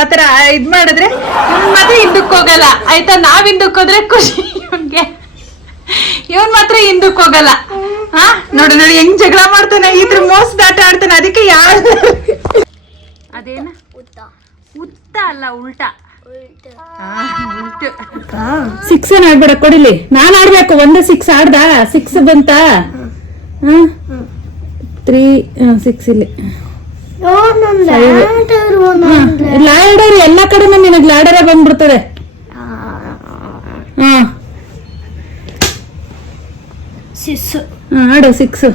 ಆತರ ಇದ್ ಮಾಡಿದ್ರೆ ಮತ್ತೆ ಹಿಂದಕ್ಕೆ ಹಿಂದಕ್ ಹೋಗಲ್ಲ. ಆಯ್ತಾ? ನಾವ್ ಹಿಂದಕ್ಕೆ ಹೋದ್ರೆ ಖುಷಿ ಇವ್ನ್ಗೆ. ಇವನ್ ಮಾತ್ರ ಹಿಂದಕ್ಕೆ ಹೋಗಲ್ಲ. ಹಾ ನೋಡಿ ನೋಡಿ ಹೆಂಗ್ ಜಗಳ ಮಾಡ್ತಾನೆ ಇದ್ರ ಮೋಸ ಆಟ ಆಡ್ತಾನೆ ಅದಕ್ಕೆ ಯಾರು? ಅದೇನ? ಉತ್ತ ಅಲ್ಲ ಉಲ್ಟಾ. ಸಿಕ್ಸ್ ಏನ್ ಆಡ್ಬೇಡ ಕೊಡಿಲಿ. ನಾನ್ ಆಡ್ಬೇಕು ಒಂದೇ ಸಿಕ್ಸ್ ಆಡ್ದಾ? ಸಿಕ್ಸ್ ಬಂತ? ತ್ರೀ ಸಿಕ್ಸ್ ಇಲ್ಲಿ. ಲ್ಯಾಡರ್ ಎಲ್ಲ ಕಡೆ ನಿನಗ್ ಲ್ಯಾಡರ ಬಂದ್ಬಿಡ್ತದೆ. ಹಾ ಸಿಕ್ಸ್ ಆಡು ಸಿಕ್ಸ್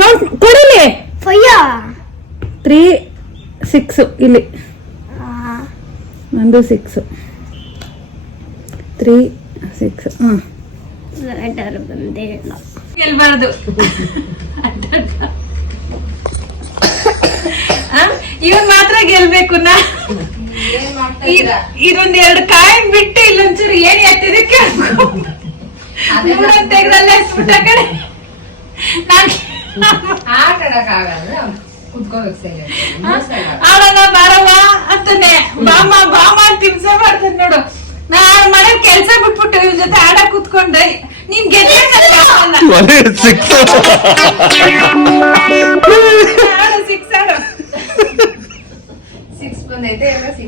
ಕೌಂಟ್ ಕೊಡಿಲಿ ತ್ರೀ ಸಿಕ್ಸ್ ಇಲ್ಲಿ. ಒಂದು ಸಿಕ್ಸ್ ತ್ರೀ ಸಿಕ್ಸ್ ಹಾಂ? ಗೆಲ್ಬಾರ್ದು ಇವನ್ ಮಾತ್ರ ಗೆಲ್ಬೇಕು ನಾ? ಇದೊಂದ್ ಎರಡು ಕಾಯಿನ್ ಬಿಟ್ಟು ಇಲ್ಲೊಂಚೂರು ಏನ್ ಎತ್ತಿದ ತೆಗ್ದಲ್ಲೇ ಸ್ಫುಟ ಕಡೆ ಅವಳನ್ನ ಬಾರವ ಅಂತಾನೆ. ಬಾಮ ಬಾಮ ಅಂತ ಹಿಂಸೆ ಮಾಡ್ತಾನೆ ನೋಡು. ನಾ ಮನೆ ಕೆಲ್ಸ ಬಿಟ್ಬಿಟ್ಟು ಇವ್ರ ಜೊತೆ ಆಡ ಕೂತ್ಕೊಂಡೆ. ನೀನ್ ಗೆದ್ದೆ ಒಳ್ಳೆ ಸಿಕ್ಸ್ ಸಿಕ್ಸ್ ಆಡು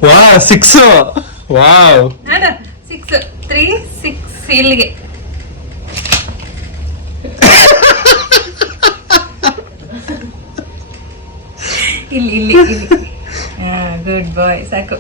ವಾ ಸಿಕ್ಸ್ ವಾವ್. ಆಡು ಸಿಕ್ಸ್ ತ್ರೀ ಸಿಕ್ಸ್ ಇಲ್ಲಿಗೆ ಇಲ್ಲಿ ಇಲ್ಲಿ ಇಲ್ಲಿ. ಗುಡ್ ಬಾಯ್ ಸಾಕು.